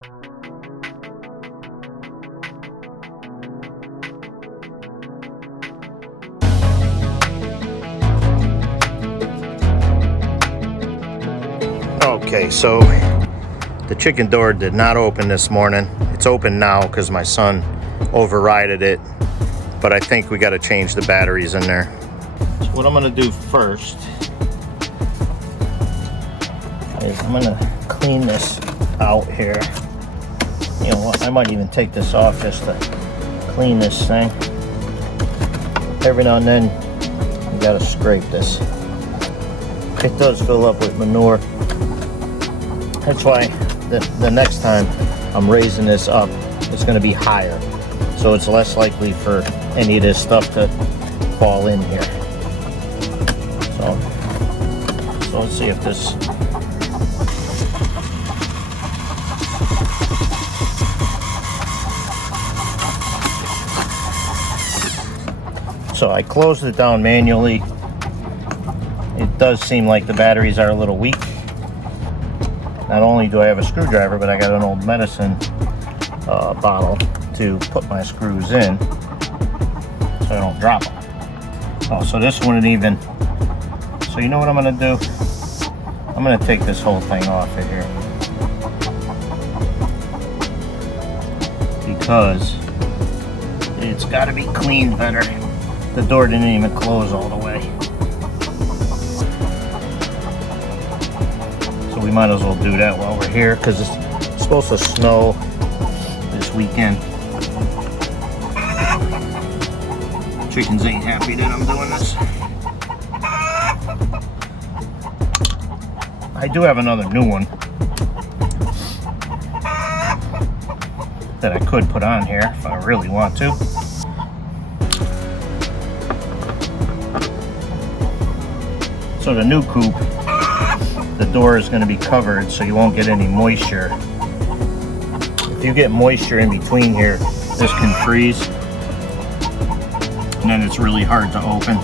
Okay, so the chicken door did not open this morning. It's open now because my son overrided it, but I think we got to change the batteries in there. So what I'm going to do first is I'm going to clean this out here. You know what, I might even take this off just to clean this thing. Every now and then you got to scrape this. It does fill up with manure. That's why the next time I'm raising this up, it's going to be higher. So it's less likely for any of this stuff to fall in here. So let's see if this... So I closed it down manually. It does seem like the batteries are a little weak. Not only do I have a screwdriver, but I got an old medicine bottle to put my screws in so I don't drop them. Oh, so this wouldn't even... So you know what I'm going to do? I'm going to take this whole thing off of here. Because it's got to be cleaned better. The door didn't even close all the way. So we might as well do that while we're here because it's supposed to snow this weekend. Chickens ain't happy that I'm doing this. I do have another new one that I could put on here if I really want to. So the new coop, the door is going to be covered so you won't get any moisture. If you get moisture in between here, this can freeze and then it's really hard to open.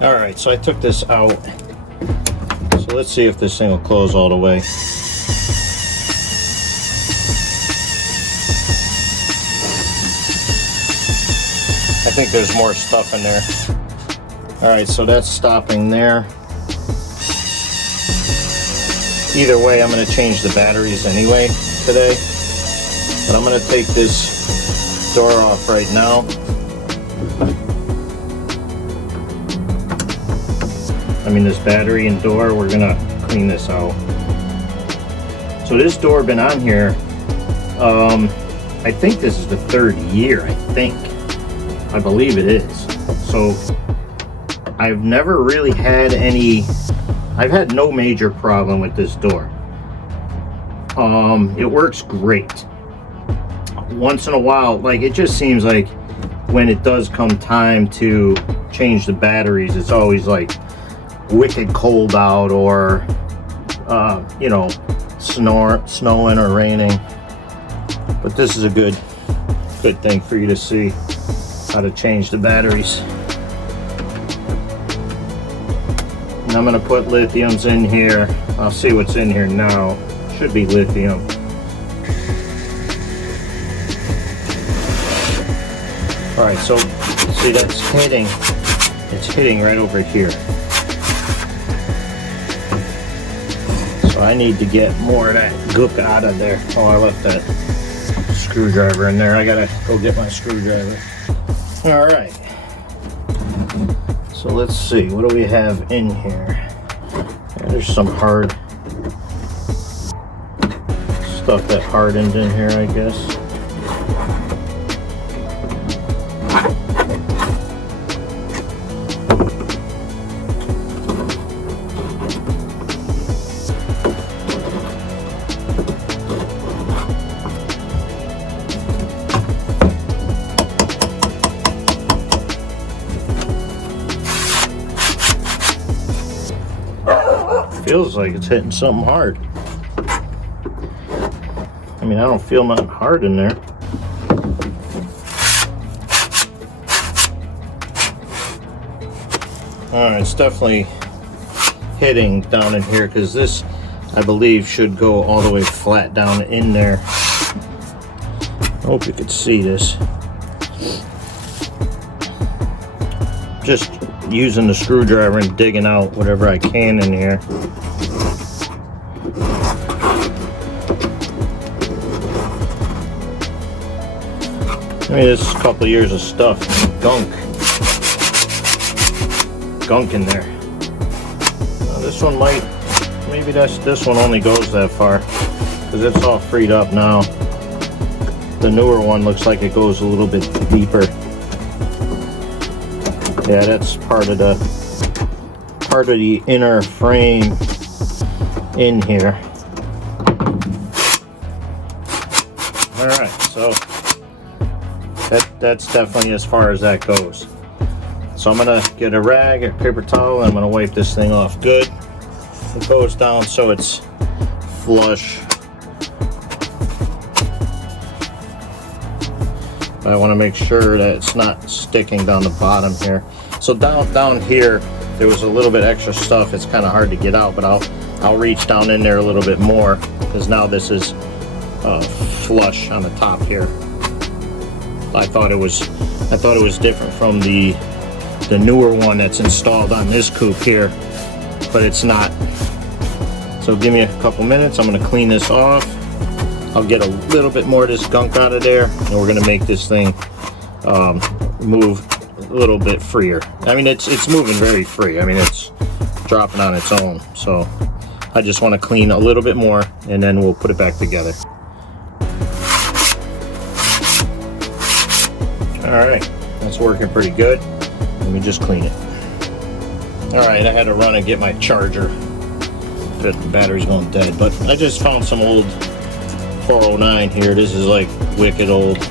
Alright, so I took this out. So let's see if this thing will close all the way. I think there's more stuff in there. Alright, so that's stopping there. Either way, I'm going to change the batteries anyway today. But I'm going to take this door off right now. I mean this battery and door, we're gonna clean this out. So this door been on here, I think this is the 3rd year, I believe it is. So I've never really had I've had no major problem with this door. It works great. Once in a while, like it just seems like when it does come time to change the batteries, it's always like wicked cold out or you know, snowing or raining. But this is a good thing for you to see how to change the batteries. And I'm going to put lithiums in here. I'll see what's in here now. Should be lithium. Alright, so see that's hitting. It's hitting right over here. So I need to get more of that gook out of there. Oh, I left that screwdriver in there. I gotta go get my screwdriver. Alright. So let's see. What do we have in here? There's some hard stuff that hardened in here, I guess. feels like it's hitting something hard. I mean, I don't feel nothing hard in there. Alright, it's definitely hitting down in here, because this, I believe, should go all the way flat down in there. I hope you could see this. Just using the screwdriver and digging out whatever I can in here. I mean, this is a couple of years of stuff, gunk in there. This one might, maybe this one only goes that far, because it's all freed up now. The newer one looks like it goes a little bit deeper. Yeah, that's part of the inner frame in here. All right, so that's definitely as far as that goes. So I'm gonna get a rag, a paper towel, and I'm gonna wipe this thing off good. It goes down so it's flush. I want to make sure that it's not sticking down the bottom here. So down here there was a little bit extra stuff. It's kind of hard to get out, but I'll reach down in there a little bit more, because now this is flush on the top here. I thought it was different from the newer one that's installed on this coop here, but it's not. So give me a couple minutes. I'm going to clean this off. I'll get a little bit more of this gunk out of there, and we're going to make this thing move a little bit freer. I mean, it's moving very free. I mean, it's dropping on its own. So I just want to clean a little bit more, and then we'll put it back together. All right, that's working pretty good. Let me just clean it. All right, I had to run and get my charger. The battery's going dead, but I just found some old 409 here. This is like wicked old.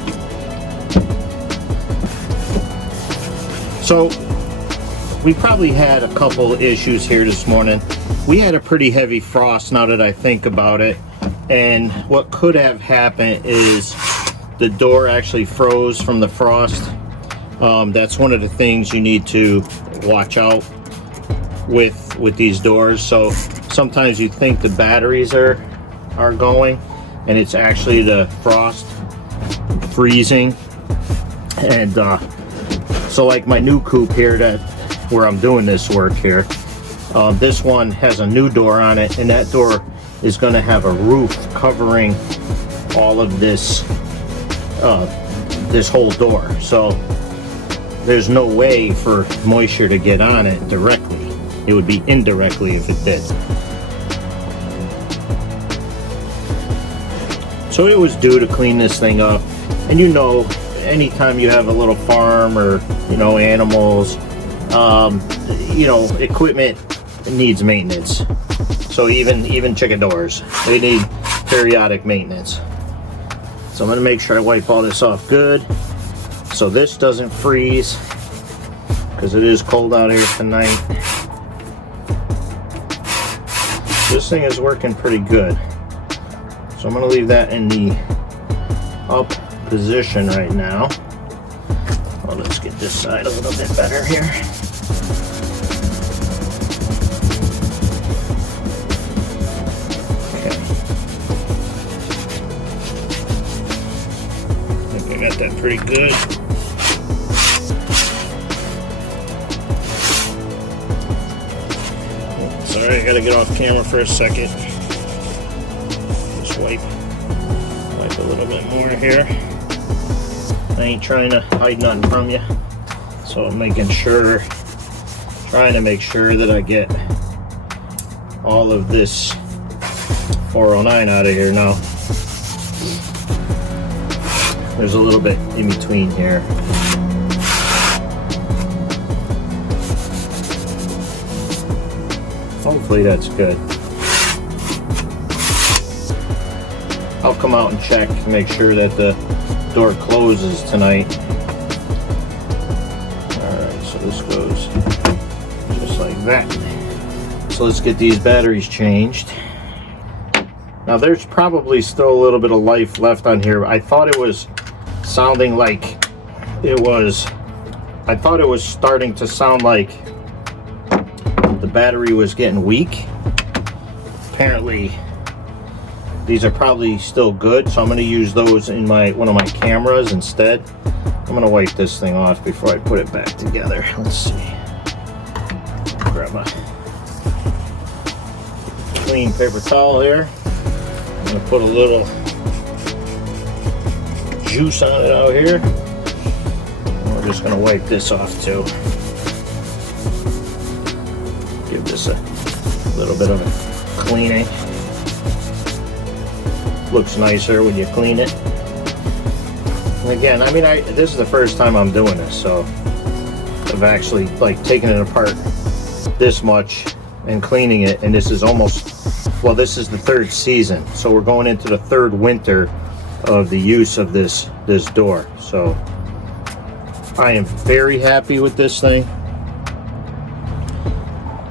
So we probably had a couple issues here this morning. We had a pretty heavy frost, now that I think about it, and what could have happened is the door actually froze from the frost. That's one of the things you need to watch out with these doors. So sometimes you think the batteries are going, and it's actually the frost freezing. And so like my new coop here, where I'm doing this work here, this one has a new door on it, and that door is going to have a roof covering all of this this whole door. So there's no way for moisture to get on it directly. It would be indirectly if it did. So it was due to clean this thing up. And you know, anytime you have a little farm or, you know, animals, you know, equipment needs maintenance. So even chicken doors, they need periodic maintenance. So I'm gonna make sure I wipe all this off good so this doesn't freeze, because it is cold out here tonight. This thing is working pretty good. So I'm gonna leave that in the up position right now. Well, let's get this side a little bit better here. Okay. I think I got that pretty good. Sorry, I gotta get off camera for a second. Just wipe a little bit more here. I ain't trying to hide nothing from you, so I'm trying to make sure that I get all of this 409 out of here now. There's a little bit in between here. Hopefully that's good. I'll come out and check to make sure that the door closes tonight. Alright, so this goes just like that. so let's get these batteries changed. Now there's probably still a little bit of life left on here. I thought it was sounding like I thought it was starting to sound like the battery was getting weak. Apparently these are probably still good, so I'm going to use those in one of my cameras instead. I'm going to wipe this thing off before I put it back together. Let's see. Grab a clean paper towel here. I'm going to put a little juice on it out here. We're just going to wipe this off too. Give this a little bit of a cleaning. Looks nicer when you clean it. And again, I mean, this is the first time I'm doing this, so I've actually like taken it apart this much and cleaning it, and this is almost, well, this is the third season, so we're going into the third winter of the use of this door. So I am very happy with this thing.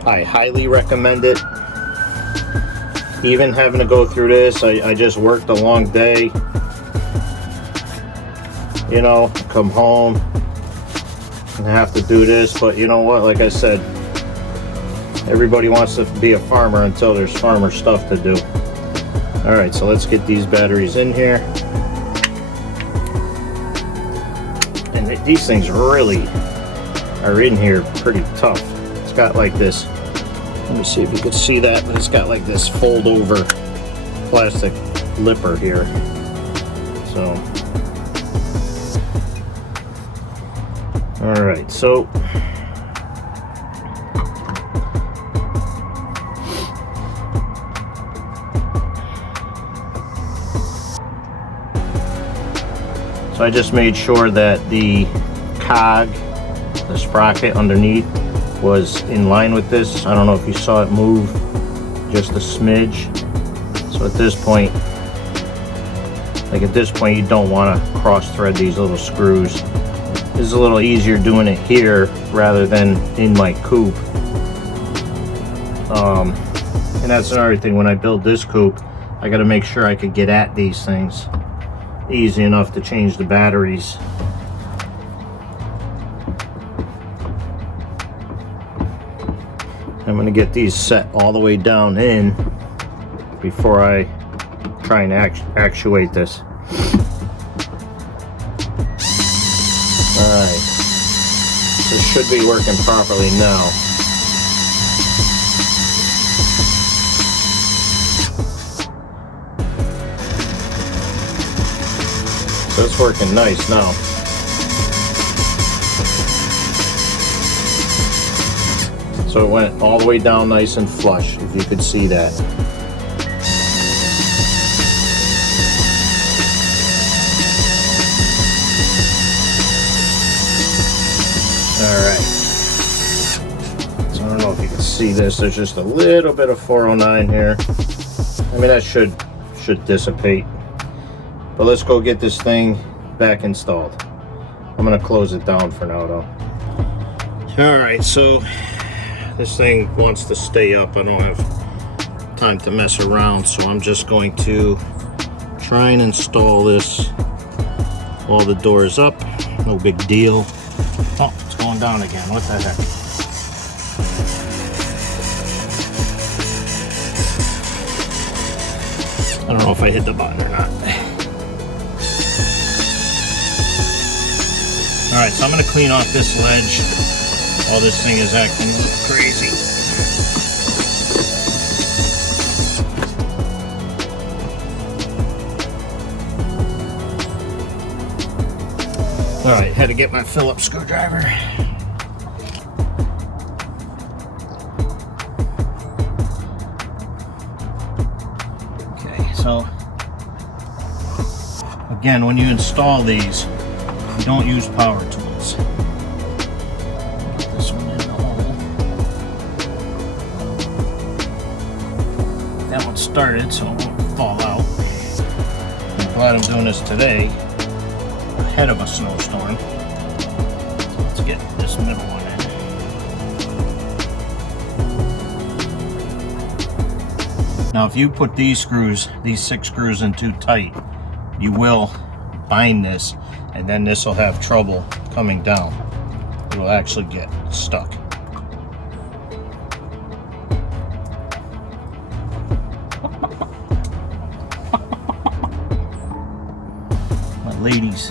I highly recommend it. Even having to go through this, I just worked a long day, you know, come home and have to do this. But you know what, like I said, everybody wants to be a farmer until there's farmer stuff to do. All right, so let's get these batteries in here. And these things really are in here pretty tough. It's got like this, let me see if you could see that, but it's got like this fold over plastic lipper here. So, all right, so I just made sure that the cog, the sprocket underneath, was in line with this. I don't know if you saw it move just a smidge. So at this point, you don't want to cross thread these little screws. This is a little easier doing it here rather than in my coop. And that's another thing, when I build this coop, I got to make sure I could get at these things easy enough to change the batteries. I'm going to get these set all the way down in before I try and actuate this. Alright, this should be working properly now. So it's working nice now. So it went all the way down nice and flush, if you could see that. Alright. So I don't know if you can see this. There's just a little bit of 409 here. I mean, that should dissipate. But let's go get this thing back installed. I'm gonna close it down for now though. Alright, so this thing wants to stay up. I don't have time to mess around, so I'm just going to try and install this. All the doors up, no big deal. Oh, it's going down again. What the heck? I don't know if I hit the button or not. Alright, so I'm going to clean off this ledge while this thing is acting crazy. Alright, had to get my Phillips screwdriver. Okay, so again, when you install these, you don't use power tools. Get this one in the hole. That one started, so it won't fall out. I'm glad I'm doing this today, ahead of a snowstorm. So let's get this middle one Now, if you put these screws, these 6 screws in too tight, you will bind this, and then this will have trouble coming down. It will actually get stuck. My lady's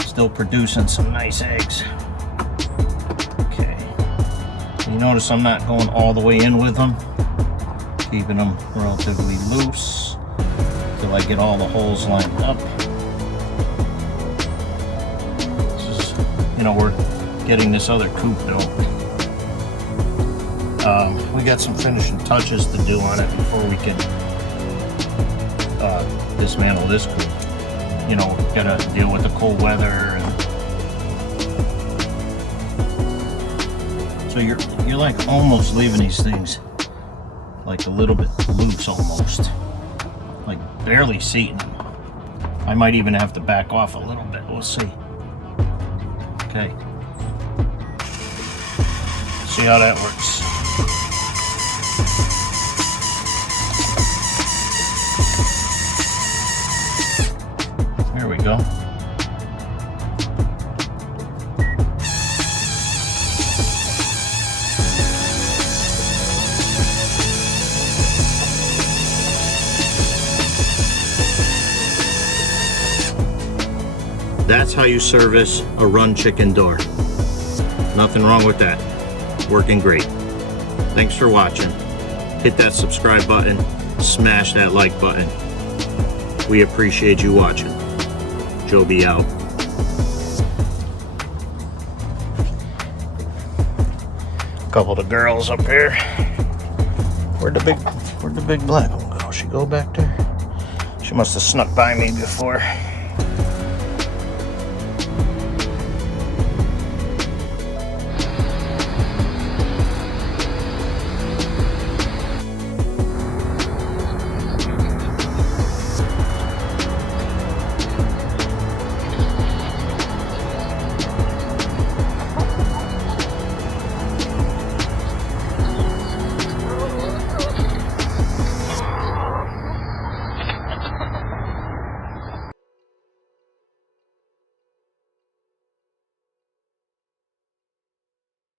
still producing some nice eggs. Okay. You notice I'm not going all the way in with them. Keeping them relatively loose till I get all the holes lined up. This is, you know, we're getting this other coop built. We got some finishing touches to do on it before we can dismantle this coop. You know, gotta deal with the cold weather, and so you're like almost leaving these things like a little bit loose, almost like barely seating them. I might even have to back off a little bit. We'll see. Okay, see how that works. There we go. That's how you service a run chicken door. Nothing wrong with that. Working great. Thanks for watching. Hit that subscribe button. Smash that like button. We appreciate you watching. Joby out. Couple of the girls up here. Where'd the big black one go? She go back there? She must have snuck by me before.